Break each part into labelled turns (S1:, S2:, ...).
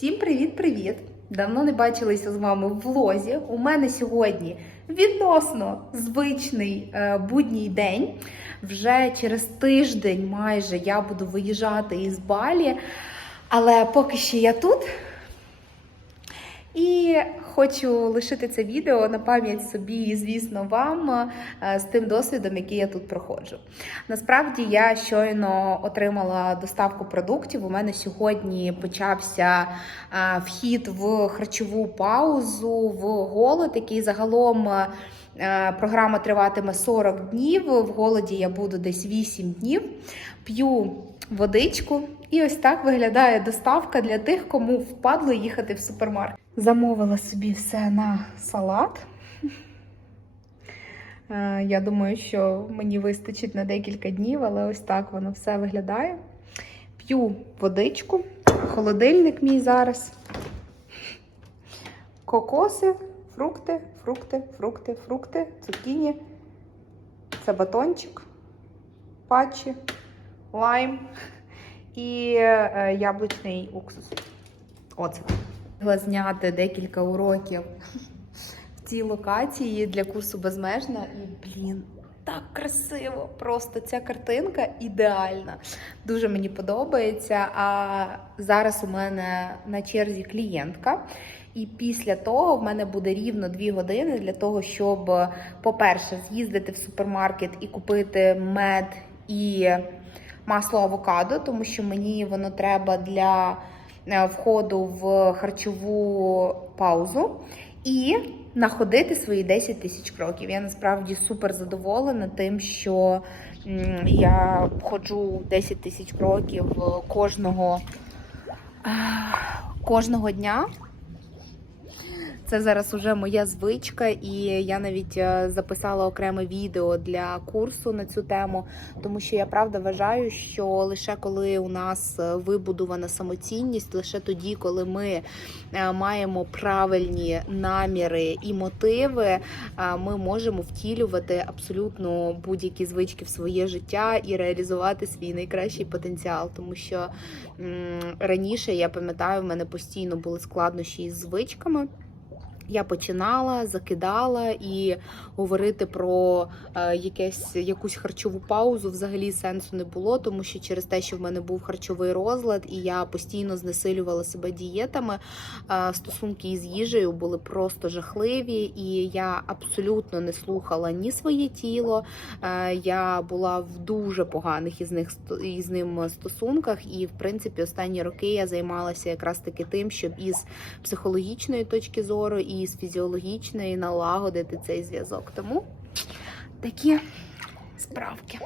S1: Всім привіт-привіт! Давно не бачилися з вами в влозі. У мене сьогодні відносно звичний е, будній день. Вже через тиждень майже я буду виїжджати із Балі, але поки що я тут. І хочу лишити це відео на пам'ять собі і, звісно, вам е, з тим досвідом, який я тут проходжу. Насправді я щойно отримала доставку продуктів. У мене сьогодні почався е, вхід в харчову паузу, в голод, який загалом. е, Програма триватиме 40 днів. В голоді я буду десь 8 днів. П'ю водичку, і ось так виглядає доставка для тих, кому впадло їхати в супермаркет. Замовила собі все на салат. Е, Я думаю, що мені вистачить на декілька днів, але ось так воно все виглядає. П'ю водичку, холодильник мій зараз. Кокоси, фрукти, фрукти, фрукти, фрукти, цукіні. Це батончик, патчі, лайм і е, яблучний уксус. Оце. Зняти декілька уроків в цій локації для курсу безмежна. І, блін, так красиво! Просто ця картинка ідеальна. Дуже мені подобається. А зараз у мене на черзі клієнтка. І після того в мене буде рівно 2 години для того, щоб, по-перше, з'їздити в супермаркет і купити мед і масло авокадо, тому що мені воно треба для е, входу в харчову паузу. І находити свої 10 тисяч кроків. Я насправді супер задоволена тим, що я ходжу 10 тисяч кроків кожного, е, кожного дня. Це зараз уже моя звичка, і я навіть е, записала окреме відео для курсу на цю тему, тому що я правда вважаю, що лише коли у нас е, вибудована самоцінність, лише тоді, коли ми е, маємо правильні наміри і мотиви, ми можемо втілювати абсолютно будь-які звички в своє життя і реалізувати свій найкращий потенціал. Тому що раніше я пам'ятаю, в мене постійно були складнощі із звичками. Я починала, закидала і говорити про е, якесь якусь харчову паузу взагалі сенсу не було, тому що через те, що в мене був харчовий розлад, і я постійно знесилювала себе дієтами. Е, стосунки із їжею були просто жахливі, і я абсолютно не слухала ні своє тіло. Е, я була в дуже поганих із них із ним стосунках, і в принципі останні роки я займалася якраз таки тим, щоб із психологічної точки зору і з фізіологічної налагодити цей зв'язок. Тому такі справки.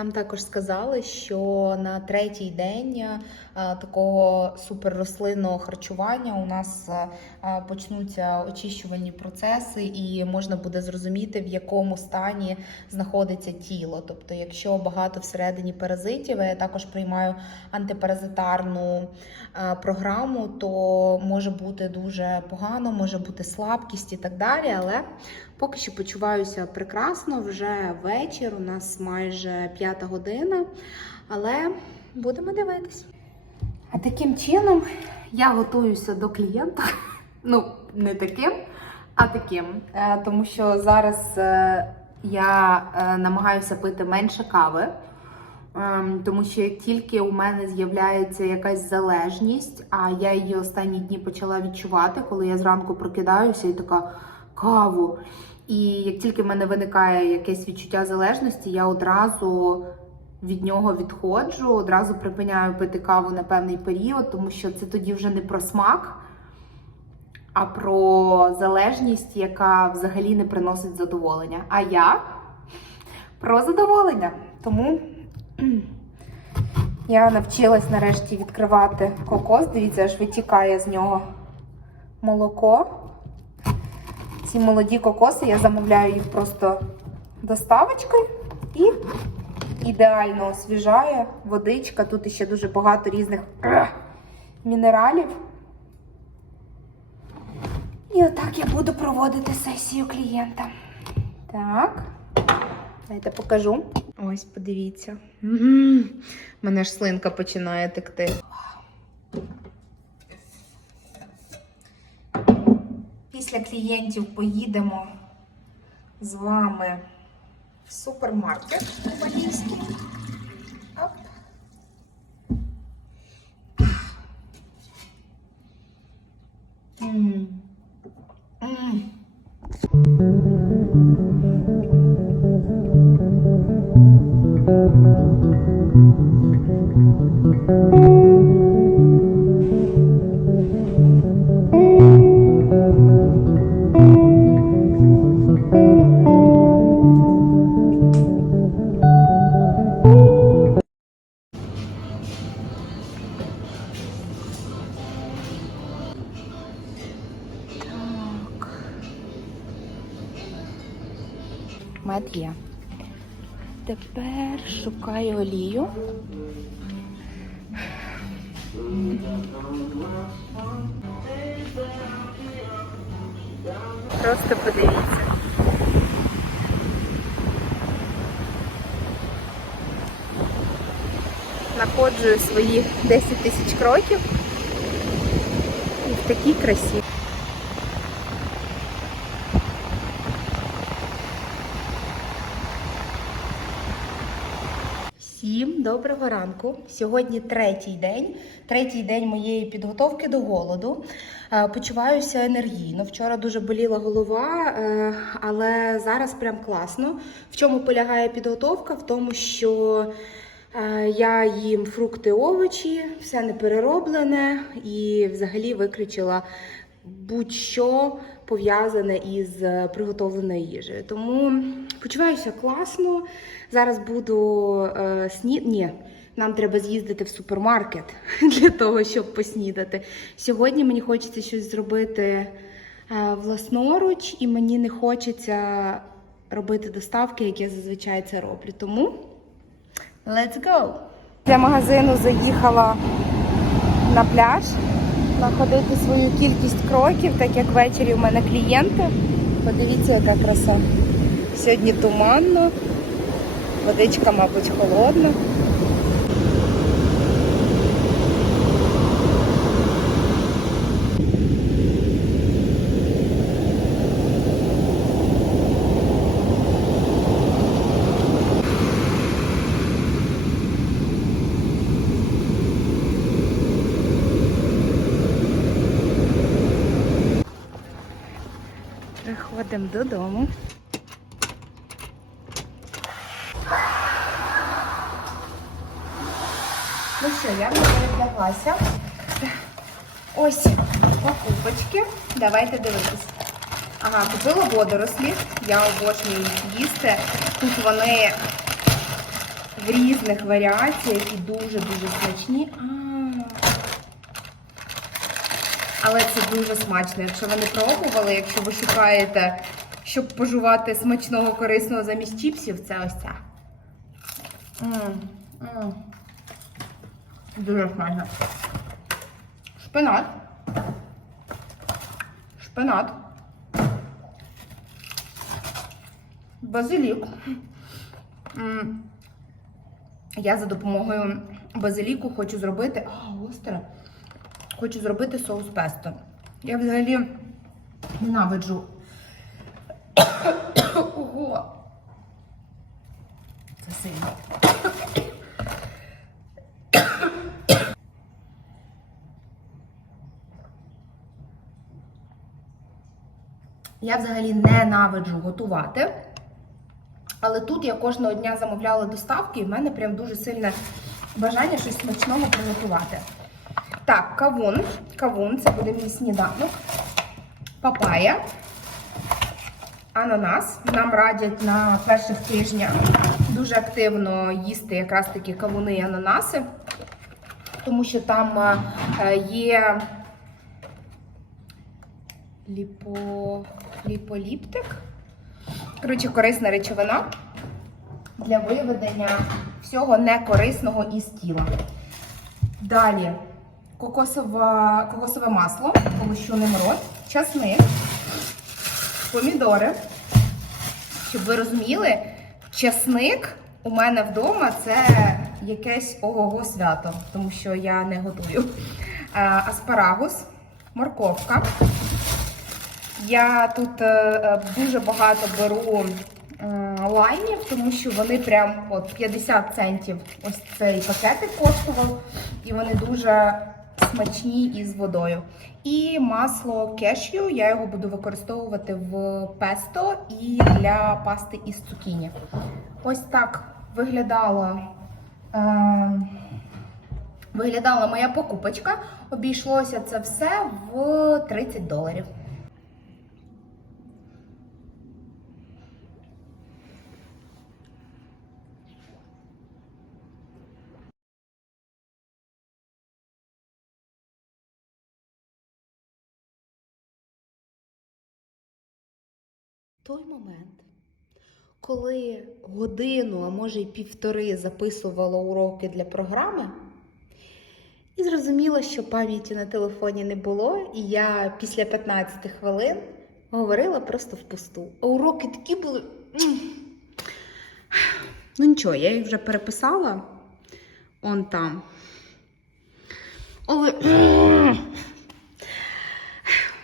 S1: Нам також сказали, що на третій день е, такого суперрослинного харчування у нас е, е, почнуться очищувальні процеси, і можна буде зрозуміти, в якому стані знаходиться тіло. Тобто, якщо багато всередині паразитів, я також приймаю антипаразитарну програму, то може бути дуже погано, може бути слабкість і так далі. Але Поки що почуваюся прекрасно, вже вечір, у нас майже п'ята година, але будемо дивитись. А таким чином я готуюся до клієнта. Ну, не таким, а таким. Е, Тому що зараз е, я е, намагаюся пити менше кави. Ем, Тому що як тільки у мене з'являється якась залежність, а я її останні дні почала відчувати, коли я зранку прокидаюся і така каву. І як тільки в мене виникає якесь відчуття залежності, я одразу від нього відходжу, одразу припиняю пити каву на певний період, тому що це тоді вже не про смак, а про залежність, яка взагалі не приносить задоволення. А я про задоволення. Тому я навчилась нарешті відкривати кокос. Дивіться, аж витікає з нього молоко. Ці молоді кокоси я замовляю їх просто доставочкою і ідеально освіжає водичка. Тут ще дуже багато різних мінералів. І отак я буду проводити сесію клієнта. Так. Дайте покажу. Ось, подивіться. М, Мене ж слинка починає текти. Після клієнтів поїдемо з вами в супермаркет Поліський. Шукаю олію. Просто подивіться. Находжую свої 10 тисяч кроків і в такій красі. Всім доброго ранку. Сьогодні третій день, третій день моєї підготовки до голоду. Е, Почуваюся енергійно. Вчора дуже боліла голова, е, але зараз прям класно. В чому полягає підготовка? В тому, що е, я їм фрукти, овочі, все не перероблене і взагалі виключила будь-що пов'язане із приготовленою їжею. Тому почуваюся класно. Зараз буду е, сні... Ні, нам треба з'їздити в супермаркет для того, щоб поснідати. Сьогодні мені хочеться щось зробити е, власноруч, і мені не хочеться робити доставки, як я зазвичай це роблю. Тому let's go! Для магазину заїхала на пляж находити свою кількість кроків, так як ввечері у мене клієнти. Подивіться, яка краса. Сьогодні туманно, водичка, мабуть, холодна. Приходимо додому. Ну що, я вже перевдяглася. Ось покупочки. Давайте дивитись. Ага, купила водорослі. Я обожнюю їх їсти. Тут вони в різних варіаціях і дуже-дуже смачні. Але це дуже смачно. Якщо ви не пробували, якщо ви шукаєте, щоб пожувати смачного корисного замість чіпсів, це ось ця. М, м. Дуже смачно. Шпинат. Шпинат. Базилік. Я за допомогою базиліку хочу зробити. А, гостре. Хочу зробити соус песто. Я взагалі ненавиджу. Ого. Це сильно. Я взагалі ненавиджу готувати. Але тут я кожного дня замовляла доставки, і в мене прям дуже сильне бажання щось смачного приготувати. Так, кавун. Кавун це буде мій сніданок. Папая. Ананас. Нам радять на перших тижнях дуже активно їсти якраз такі кавуни і ананаси, тому що там е, є ліпо... ліполіптик. Коротше, корисна речовина для виведення всього некорисного із тіла. Далі кокосове, кокосове масло, полощу ним рот, часник, помідори. Щоб ви розуміли, часник у мене вдома це якесь ого-го свято, тому що я не готую. Е, Аспарагус, морковка. Я тут е, е, дуже багато беру е, лаймів, тому що вони прям от 50 центів ось цей пакетик коштував, і вони дуже смачні із водою. І масло кешю, я його буду використовувати в песто і для пасти із цукіні. Ось так виглядала. Е, Виглядала моя покупочка. Обійшлося це все в 30 доларів. Той момент, коли годину, а може й півтори записувала уроки для програми, і зрозуміла, що пам'яті на телефоні не було, і я після 15 хвилин говорила просто впусту. А уроки такі були. Ну нічого, я їх вже переписала. Он там. Але.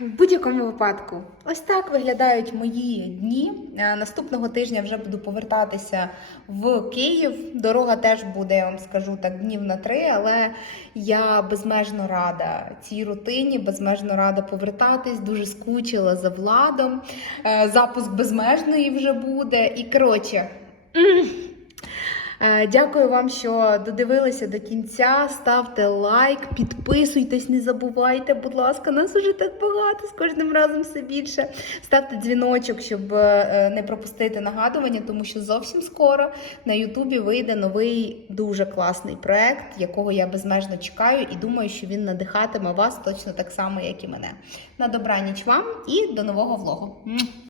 S1: В будь-якому випадку, ось так виглядають мої дні. Е, Наступного тижня вже буду повертатися в Київ. Дорога теж буде, я вам скажу так, днів на три, але я безмежно рада цій рутині, безмежно рада повертатись, дуже скучила за владом. Е, Запуск безмежної вже буде. І коротше. Е, Дякую вам, що додивилися до кінця. Ставте лайк, підписуйтесь, не забувайте, будь ласка, нас уже так багато, з кожним разом все більше. Ставте дзвіночок, щоб е, не пропустити нагадування, тому що зовсім скоро на Ютубі вийде новий дуже класний проект, якого я безмежно чекаю, і думаю, що він надихатиме вас точно так само, як і мене. На добраніч вам і до нового влогу.